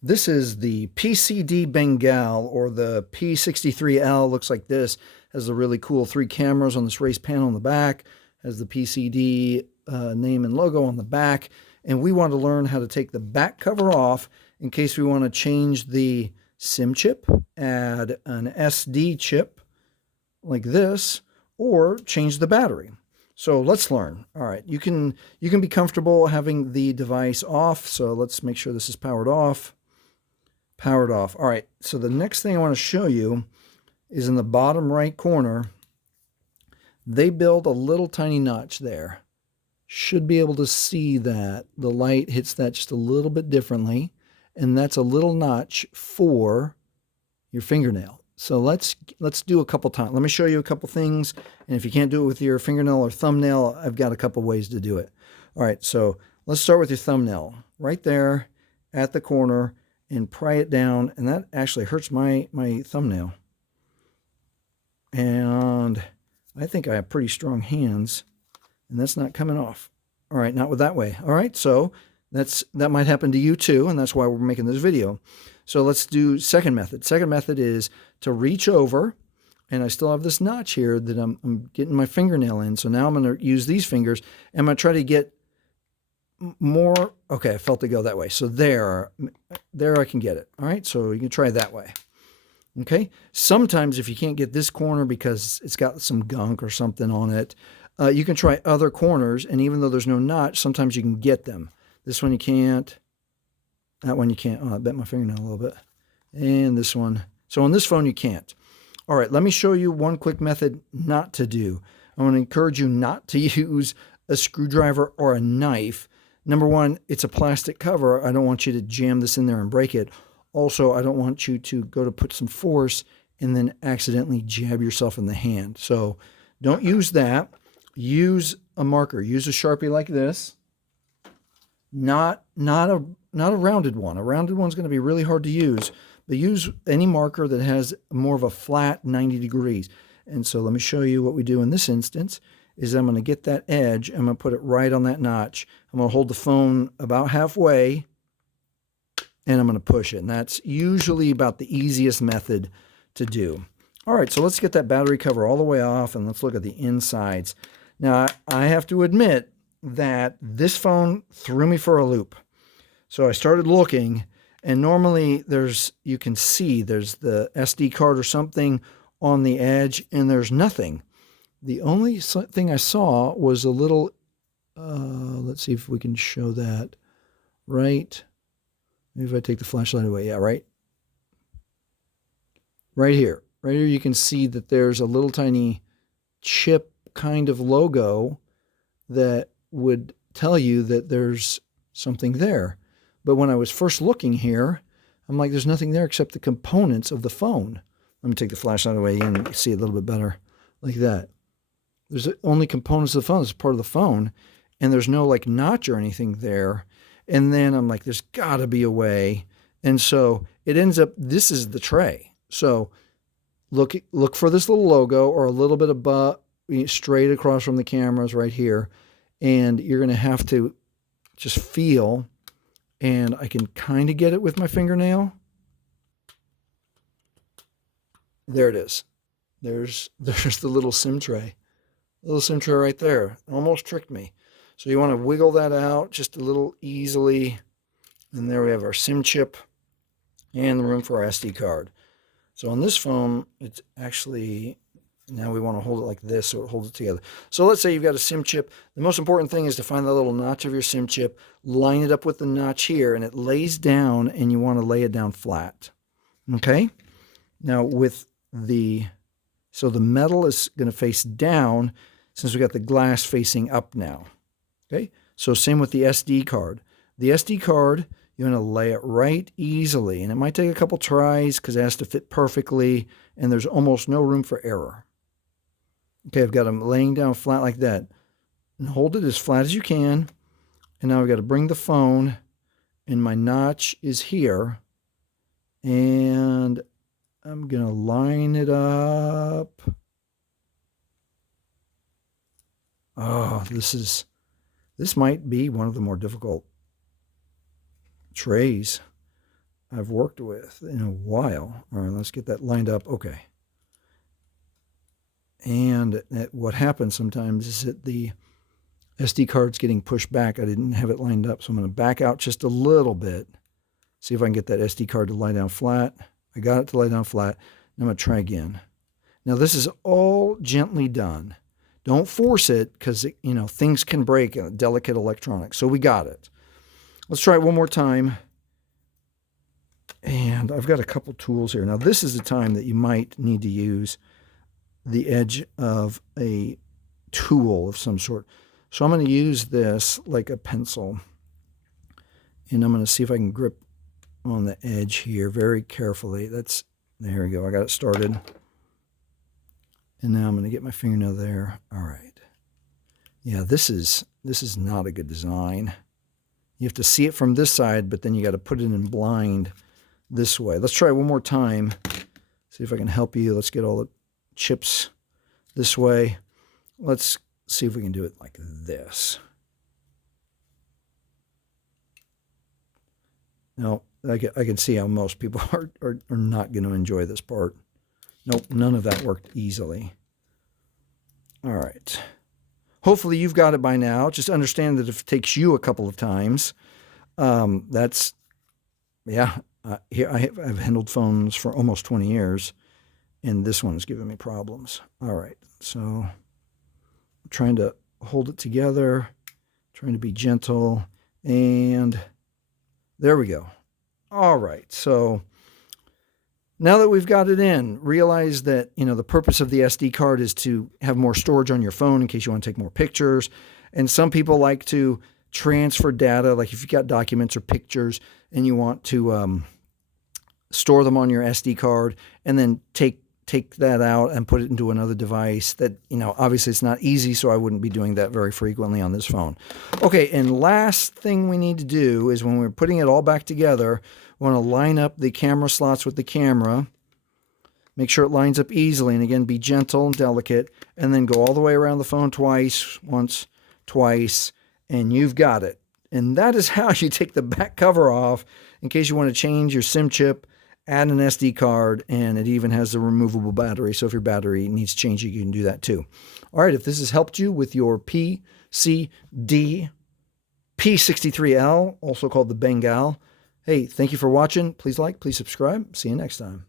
This is the PCD Bengal, or the P63L. Looks like this. Has the really cool 3 cameras on this race panel in the back. Has the PCD name and logo on the back. And we want to learn how to take the back cover off in case we want to change the SIM chip, add an SD chip like this, or change the battery. So let's learn. All right, you can be comfortable having the device off. So let's make sure this is powered off. Powered off. All right, so the next thing I want to show you is in the bottom right corner. They build a little tiny notch there. Should be able to see that. The light hits that just a little bit differently, and that's a little notch for your fingernail. So let's do a couple times. Let me show you a couple things, and if you can't do it with your fingernail or thumbnail, I've got a couple ways to do it. All right, so let's start with your thumbnail. Right there at the corner, and pry it down, and that actually hurts my thumbnail. And I think I have pretty strong hands, and that's not coming off. All right, not with that way. All right, so that might happen to you too, and that's why we're making this video. So let's do second method. Second method is to reach over, and I still have this notch here that I'm getting my fingernail in. So now I'm going to use these fingers, and I'm going to try to get more. Okay, I felt it go that way. So there I can get it. All right, so you can try that way. Okay, sometimes if you can't get this corner because it's got some gunk or something on it, you can try other corners, and even though there's no notch, sometimes you can get them. This one you can't. That one you can't. Oh, I bent my fingernail a little bit. And this one. So on this phone you can't. All right, let me show you one quick method not to do. I want to encourage you not to use a screwdriver or a knife. Number one, it's a plastic cover. I don't want you to jam this in there and break it. Also, I don't want you to go to put some force and then accidentally jab yourself in the hand. So don't use that. Use a marker. Use a Sharpie like this. Not a rounded one. A rounded one's going to be really hard to use. But use any marker that has more of a flat 90 degrees. And so let me show you what we do in this instance. Is I'm going to get that edge, I'm going to put it right on that notch. I'm going to hold the phone about halfway, and I'm going to push it. And that's usually about the easiest method to do. All right, so let's get that battery cover all the way off, and let's look at the insides. Now, I have to admit that this phone threw me for a loop. So I started looking, and normally you can see there's the SD card or something on the edge, and there's nothing. The only thing I saw was a little, let's see if we can show that, right? Maybe if I take the flashlight away, yeah, right? Right here you can see that there's a little tiny chip kind of logo that would tell you that there's something there. But when I was first looking here, I'm like, there's nothing there except the components of the phone. Let me take the flashlight away and you can see a little bit better like that. There's only components of the phone. It's part of the phone, and there's no like notch or anything there. And then I'm like, there's got to be a way. And so it ends up, this is the tray. So look for this little logo or a little bit of straight across from the cameras right here. And you're going to have to just feel, and I can kind of get it with my fingernail. There it is. There's the little SIM tray. Little SIM tray right there. Almost tricked me. So you want to wiggle that out just a little easily. And there we have our SIM chip and the room for our SD card. So on this phone, it's actually, now we want to hold it like this so it holds it together. So let's say you've got a SIM chip. The most important thing is to find the little notch of your SIM chip, line it up with the notch here, and it lays down, and you want to lay it down flat. Okay? Now so the metal is going to face down since we got the glass facing up now. Okay, so same with the SD card. The SD card, you're going to lay it right easily, and it might take a couple tries because it has to fit perfectly, and there's almost no room for error. Okay, I've got them laying down flat like that. And hold it as flat as you can, and now I've got to bring the phone, and my notch is here, and I'm going to line it up. Oh, this might be one of the more difficult trays. I've worked with in a while. All right, let's get that lined up. Okay. And what happens sometimes is that the SD card's getting pushed back. I didn't have it lined up, so I'm going to back out just a little bit. See if I can get that SD card to lie down flat. I got it to lie down flat. Now I'm going to try again. Now this is all gently done. Don't force it because, you know, things can break in delicate electronics. So we got it. Let's try it one more time. And I've got a couple tools here. Now this is the time that you might need to use the edge of a tool of some sort. So I'm going to use this like a pencil. And I'm going to see if I can grip on the edge here very carefully. There we go. I got it started. And now I'm going to get my fingernail there. All right. Yeah, this is not a good design. You have to see it from this side, but then you got to put it in blind this way. Let's try it one more time. See if I can help you. Let's get all the chips this way. Let's see if we can do it like this. Now, I can see how most people are not going to enjoy this part. Nope, none of that worked easily. All right. Hopefully you've got it by now. Just understand that if it takes you a couple of times, yeah. Here I've handled phones for almost 20 years, and this one is giving me problems. All right, so I'm trying to hold it together, trying to be gentle, and there we go. All right, so now that we've got it in, realize that, you know, the purpose of the SD card is to have more storage on your phone in case you want to take more pictures. And some people like to transfer data, like if you've got documents or pictures and you want to store them on your SD card and then take that out and put it into another device. That, you know, obviously it's not easy, so I wouldn't be doing that very frequently on this phone. Okay, and last thing we need to do is when we're putting it all back together, we want to line up the camera slots with the camera. Make sure it lines up easily, and again, be gentle and delicate, and then go all the way around the phone twice, once, twice, and you've got it. And that is how you take the back cover off in case you want to change your SIM chip, add an SD card, and it even has the removable battery. So if your battery needs changing, you can do that too. All right, if this has helped you with your PCD P63L, also called the Bengal, hey, thank you for watching. Please like, please subscribe. See you next time.